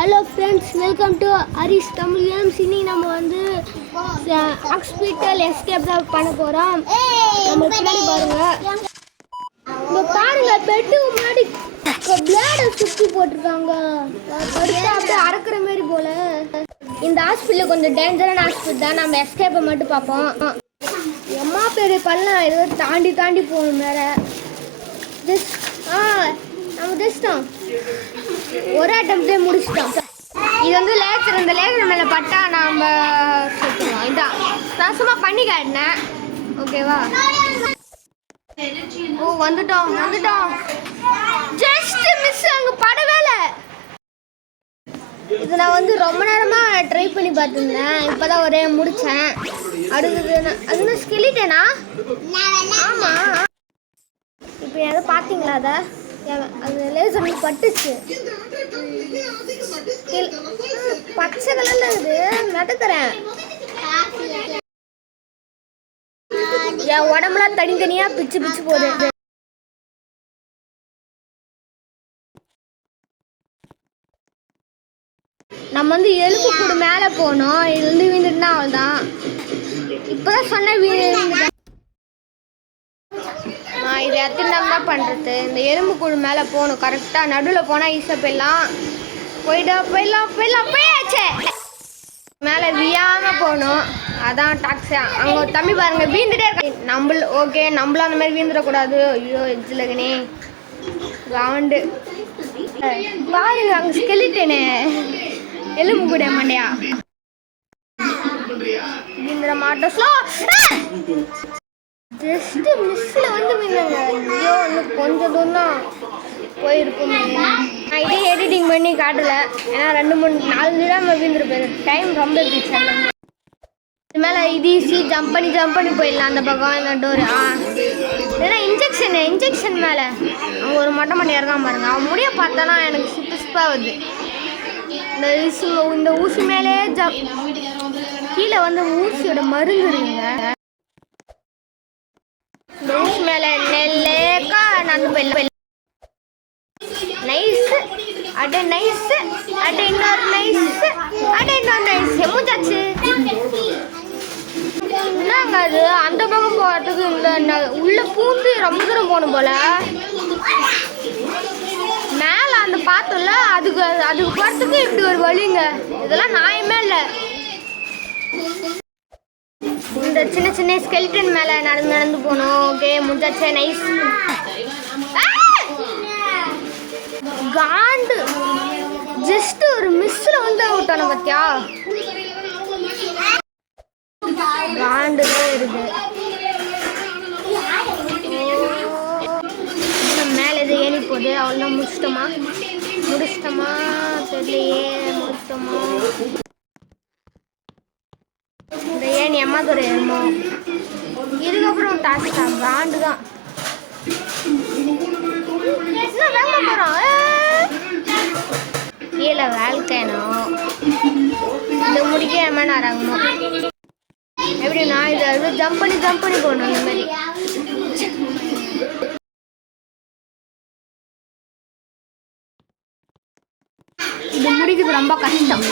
Hello friends, welcome to Haris Tamil games. இன்னைக்கு நம்ம வந்து ஹாஸ்பிட்டல் எஸ்கேப் தான் பண்ண போகிறோம். நம்ம பின்னாடி பாருங்க, இங்கே பாருங்க, பெட்டு முன்னாடி பிளேடை சுற்றி போட்டிருக்காங்க. படுத்தா அப்படியே அறக்கிற மாதிரி போல. இந்த ஹாஸ்பிட்டல் கொஞ்சம் டேஞ்சரான ஹாஸ்பிட்டல் தான். நம்ம எஸ்கேப்பை மட்டும் பார்ப்போம். எம்மா பெரிய பள்ளம் ஏதோ தாண்டி தாண்டி போகணும் வேற. நம்ம ஜஸ்ட்டோம் ஒரு அட்டம்ப்டே முடிச்சிட்டோம். இது வந்து லேசர், இந்த லேசர் மேலே பட்டா நாம் சுற்றுவோம். இதான் நான் சும்மா பண்ணி காட்டினேன், ஓகேவா? ஓ, வந்துட்டோம். ஜஸ்ட் மிஸ், அங்கே படவேல. இது நான் வந்து ரொம்ப நேரமாக ட்ரை பண்ணி பார்த்துருந்தேன். இப்போ தான் ஒரே முடித்தேன். அடுத்தது அது நான் ஸ்கெலிட்டேனா? ஆமாம். இப்போ எதை பார்த்தீங்களா? அதை அது லேசர் பட்டுச்சு. பச்சை கலர்ல இது நடத்துறேன். என் உடம்புலாம் தனித்தனியா பிச்சு பிச்சு போகுது. நம்ம வந்து எலும்பு கூடு மேல போனோம். இது வந்து வீந்துட்டுனா அவள்தான். இப்பதான் சொன்ன நான் இதை எத்தனை தான் பண்ணுறது. இந்த எறும்பு கூடு மேலே போகணும். கரெக்டாக நடுவில் போனால் ஈஸியாக போயிடாச்சே. மேலே வியாமல் போகணும். அதான் டாக்ஸியா. அங்கே ஒரு தம்பி பாருங்க, வீந்துட்டே இருக்காங்க. ஓகே, நம்மளும் அந்த மாதிரி வீந்துடக்கூடாது. ஐயோ, எஜ்ஜிலகனே காண்டு பாருங்க, அங்கே ஸ்கெலிட்டனே எலும்பு கூட மாட்டியா வீந்துட மாட்டோம். ஸ்லோ ஜஸ்ட் மிஸ்ஸில் வந்து விழுங்க. ஐயோ, இன்னும் கொஞ்சம் தூரம் தான் போயிருக்குமே. நான் இதே எடிட்டிங் பண்ணி காட்டலை, ஏன்னா 2-3-4 தடவை விழுந்துருப்பேன். டைம் ரொம்ப இருந்துச்சு. இது மேலே இது ஈஸி, ஜம்ப் பண்ணி போயிடலாம். அந்த பக்கம் இந்த டோரு. ஏன்னா இன்ஜெக்ஷன் மேலே அவங்க ஒரு மொட்டை இறங்காம பாருங்க. அவன் முடிய பார்த்தானா எனக்கு சிப்பாக வருது. இந்த ஊசி மேலே கீழே வந்து ஊசியோட மருந்து இருக்குங்க. ஊசி மேலே நெல்லேக்கா நடந்து போயிடலாம். நைஸ், அடே நைஸ், அடே இன்னொரு நைஸ். மூச்சாச்சு. என்னங்க அது? அந்த பக்கம் போகிறதுக்கு இந்த உள்ள பூந்து ரொம்ப தூரம் போகணும் போல. மேலே அந்த பார்த்தோம்ல, அதுக்கு போகிறதுக்கு இப்படி ஒரு வழிங்க. இதெல்லாம் நியாயமே இல்லை. இந்த சின்ன ஸ்கெலிட்டன் மேலே நடந்து போகணும். ஓகே, முடிஞ்சாச்சே. நைஸ். காண்டு ஜஸ்ட் ஒரு மிஸ்ஸில் வந்து அவுட் ஆன பார்த்தியா? காண்டு தான் இருக்கு. மேலே எது ஏறி போகுது. அவ்வளோதான். முடிச்சிட்டோமா தெரியலையே. முடிச்சிட்டோமா? இந்த ஏணி அம்மாதுரை ஏறுமோ. இதுக்கப்புறம் டாஸ்கா காண்டு தான். வேக போகிறோம். கீழே வேல்கேனும் இந்த முடிக்க எம்மன் ஆறாங்கணும். எப்படின்னா இதை ஜம்ப் பண்ணி போகணும். இந்த மாதிரி இது முடிக்கிறது ரொம்ப கஷ்டம்.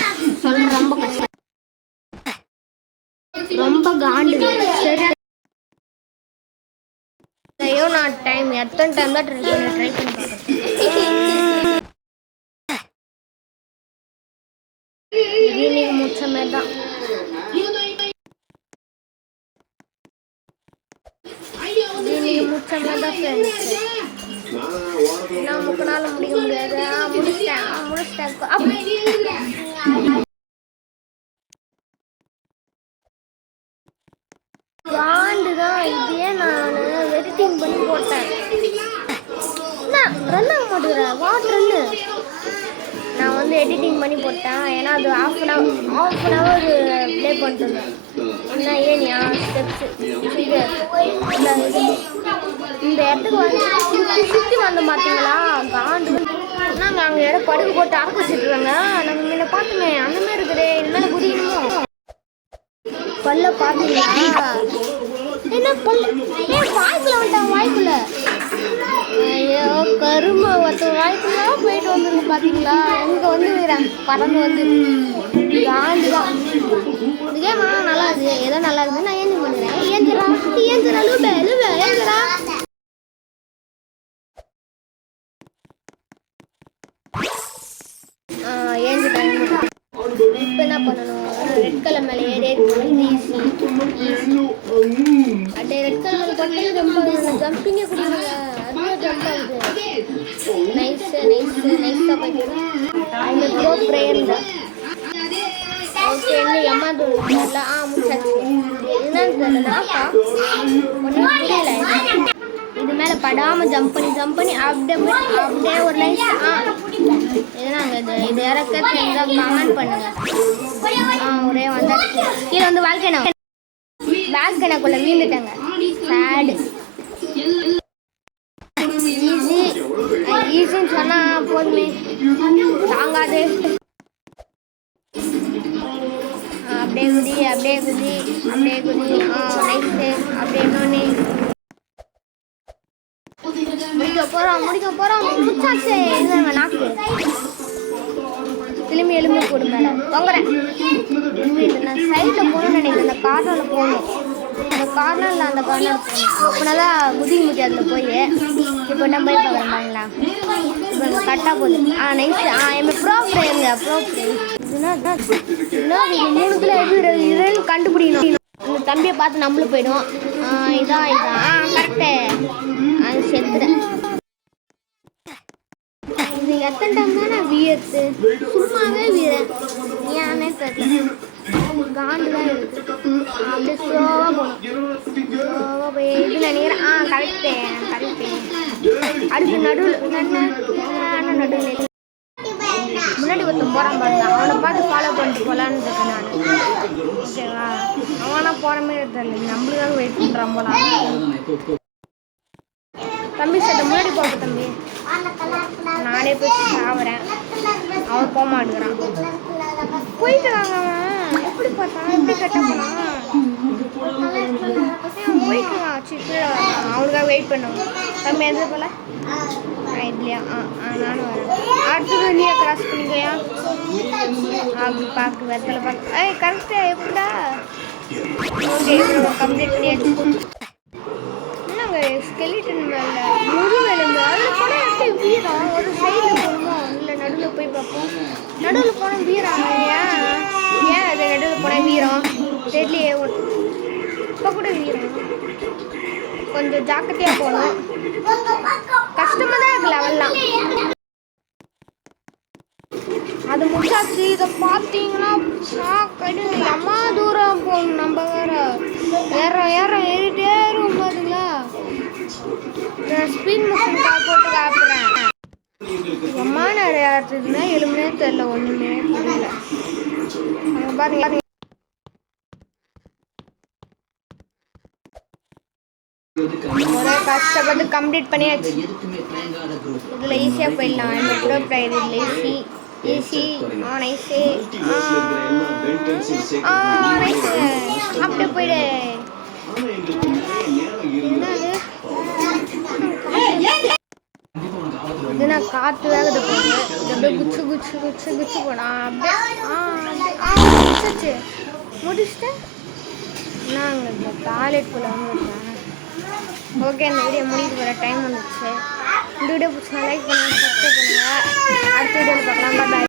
ரொம்ப கஷ்டம், ரொம்ப காண்டு. சரி, ஐயோ, நான் எத்தனை டைம் தான் ட்ரை பண்ணி இன்னைக்கு முடிச்ச மாதிரி தான். நமக்கு நாள் முடிக்க முடியாது. முடிச்சிட்டேன். காண்டு தான். இதே நான் எடிட்டிங் பண்ணி போட்டேன். ரன் ஆக மாட்டேங்கிறேன். ரன்னு நான் வந்து எடிட்டிங் பண்ணி போட்டேன். ஏன்னா அது half an hour ப்ளே பண்ணிட்டு என்ன ஏனியா ஸ்டெப்ஸு. இது இந்த இடத்துக்கு வந்து சுற்றி வந்து பார்த்தீங்களா? காண்டு. நாங்கள் அங்கே இடம் படுகு போட்டு அறக்க வச்சுட்டுருக்காங்க. நாங்கள் முன்ன பார்த்துமே அந்த மாதிரி இருக்குது. இனிமேல் குதிக்கணும். பல்ல பார்த்தீங்களா? என்ன பல்ல? வாய்க்குள்ள வந்துட்டான். வாய்க்குள்ள. ஐயோ, கருமை ஒருத்த வாய்க்குள்ள போயிட்டு வந்துருக்கு பார்த்தீங்களா? இங்கே வந்து பறந்து வந்து காண்டு தான். இந்த கேம் ஆனால் நல்லா இருக்குது. ஏதோ நல்லா இருக்குது. நான் ஏஞ்சி பண்ணுறேன். ஏஞ்சிடா லூபே ஏஞ்சிடா. ஏஞ்சிட்டாங்க. இப்போ என்ன பண்ணணும்? ரெட் கலர் மேலே ஏறி ஈஸி அப்படியே ரெட் கலர் பண்ணி ரொம்ப ஜம்பிங்கே கொடுக்குறாங்க. அதுவும் ஜம்ப் ஆகுது. நைஸாக போய்ட்டு அவங்க ப்ரோ ப்ரேயர் தான். ஓகே இன்னும் எம்மாது முடிச்சாச்சு. என்னன்னு தெரியலனாக்கா ஒன்றும் புரியல. இது மேலே படாமல் ஜம்ப் பண்ணி அப்படியே ஒரு லைன் இதுனாங்க. இது இறக்க தெரிஞ்சால் கமெண்ட் பண்ணுங்க. ஒரே வந்தாச்சு. கீழே வந்து வாழ்க்கைக்குள்ளே வீழ்ந்துட்டாங்க. சேடு ஈஸின்னு சொன்னால் போதுமே தாங்காது. அப்படியே குதி நைஸு அப்படியே இன்னொன்று முடிக்க போகிறோம் முடிச்சாச்சு. இதுதாங்க நாக்கு திரும்பி எலும்பு போடும் மேலே தொங்குறேன். நான் சைடில் போகணும்னு நினைக்கிறேன். அந்த கார்னரில் போகணும். அந்த கார்னரில் போகணும். இப்போ நல்லா குதி அதில் போய் இப்போ என்ன போய் பார்க்குறேன் இப்போ கரெக்டாக போகுது. நைஸ். என் ப்ரோ பிளேயருங்க. இது மூணுக்குள்ள எது கண்டுபிடிக்கணும். அந்த தம்பியை பார்த்து நம்மளும் போயிடுவோம். இதான் கரெக்டு. அது செத்துறேன். இது எத்தனை டைம் தான் நான் வீரத்து சும்மாவே வீரன் ஏன்னே தெரியல. காண்டு தான் இருக்கு. அப்படியே ஸ்லோவாக போய் இது நினைக்கிறேன். கரெக்டு. அடுத்து நடுவில் முன்னாடி ஒருத்தன் போகிறான் பாருங்க. அவனை பார்த்து ஃபாலோ பண்ணிட்டு போகலான்னு இருக்கேன் நான். ஓகேவா? அவனா போகிற மாதிரி தெரியல. நம்மளுக்காக வெயிட் பண்ணுறான் போல. தம்பி சட்ட முன்னாடி போக தம்பி. நானே போய் சாவுறேன். அவன் போக மாட்டேங்கிறான். போயிட்டு வாங்க. அவன் எப்படி பார்த்தான்? எப்படி கட்ட போனான்? போயிட்டு வா. கீழே அவனுக்காக வெயிட் பண்ணுவான். தம்பி எது போல இல்லையா? நானும் வரேன். அடுத்தது நீயே கிராஸ் பண்ணிக்கலையா? அப்படி பார்க்கு வெத்தலை பார்க்க. கரெக்டாக எப்படா? ஓகே கம்ப்ளீட் பண்ணியாச்சு. என்னங்க ஸ்கெலிட்டன் மேலே முதுகெலும்பு அதில் கூட எப்படி வீரம்? ஒரு சைடில் போகணுமோ இல்லை நடுவில் போய் பார்ப்போம். நடுவில் போனால் வீரம். ஏன் அது நடுவில் போனால் வீரம் தெரியலையே. இப்போ கூட வீரம். கொஞ்சம் ஜாக்கிரதையாக போகணும். கஷ்டமாக தான் இருக்கு லெவல்லாம். அது முடிச்சாச்சு. இதை பார்த்தீங்கன்னா அம்மா தூரம் போகணும். நம்ம ஏறிட்டே இருக்கும் பாருங்களா. ஸ்பீட் மிஷின் போட்டு காப்புறேன். அம்மா நிறைய ஆடுறதுன்னா எலும்பே தெரியல. ஒன்றுமே புரியல. பாருங்க ஒரே கஷ்டப்பட்டு கம்ப்ளீட் பண்ணியாச்சு. இதில் ஈஸியாக போயிடலாம். இந்த ப்ரோ பிளேயர் இதில் ஈஸி நைஸு அப்படியே போயிடு. இது நான் காற்று வேகத்தை போகுது. அப்படியே குச்சு போனா அப்படியே முடிச்சுட்டேன். நாங்கள் இந்த டாய்லெட்குள்ளே வந்துருக்கேன். ஓகே இந்த வீடியோ முடிக்க வர டைம் வந்துச்சு. இந்த வீடியோ பிடிச்சா லைக் பண்ணுங்கள், சப்ஸ்கிரைப் பண்ணுங்கள். அடுத்த வீடியோவில் பார்க்கலாம். பாய்.